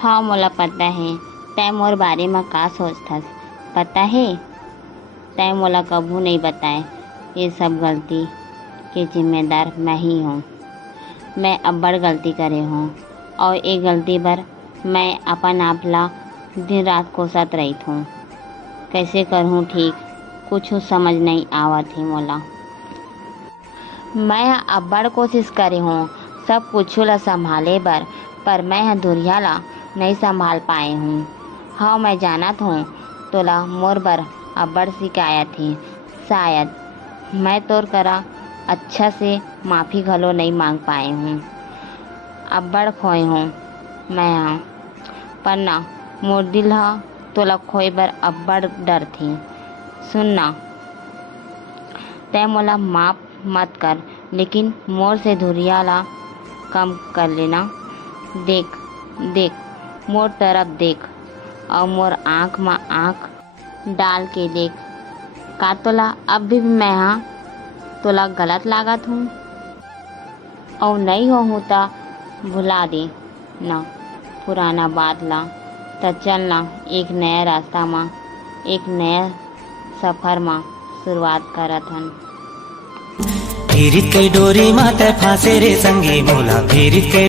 हाँ मोला पता है। तै मोर बारे में का सोचथस पता है। तै मोला कभू नहीं बताए। ये सब गलती के जिम्मेदार मैं ही हूँ। मैं अब्बड़ गलती करे हूँ और ये गलती बर मैं अपन आप ला दिन रात कोसत रही हूँ। कैसे करूँ ठीक कुछ समझ नहीं आवत ही मोला। मैं अब्बड़ कोशिश करे हूँ सब कुछ ला संभाले बर, पर मैं दुरिया ला नहीं संभाल पाए हूँ। हाँ मैं जानत हूँ तोला मोर बर अब्बड़ शिकायत ही। शायद मैं तोर करा अच्छा से माफ़ी घलो नहीं मांग पाए हूँ। अब्बड़ खोए हूँ मैं हाँ, पर ना मोर दिल हा तोला खोए बर अब्बड़ डर थी। सुन ना तै मोला माफ मत कर, लेकिन मोर से धुरिया ला कम कर लेना। देख देख मोर तरफ देख और मोर आँख में आँख डाल के देख। का तोला अब भी मैं हाँ तोला गलत लागत हूँ और नहीं हो ता भुला दे ना पुराना बात ला। त चल ना एक नया रास्ता में एक नया सफ़र में शुरुआत करत हन। फिर कई डोरी माते फांसे रे संगी मोला फिर कई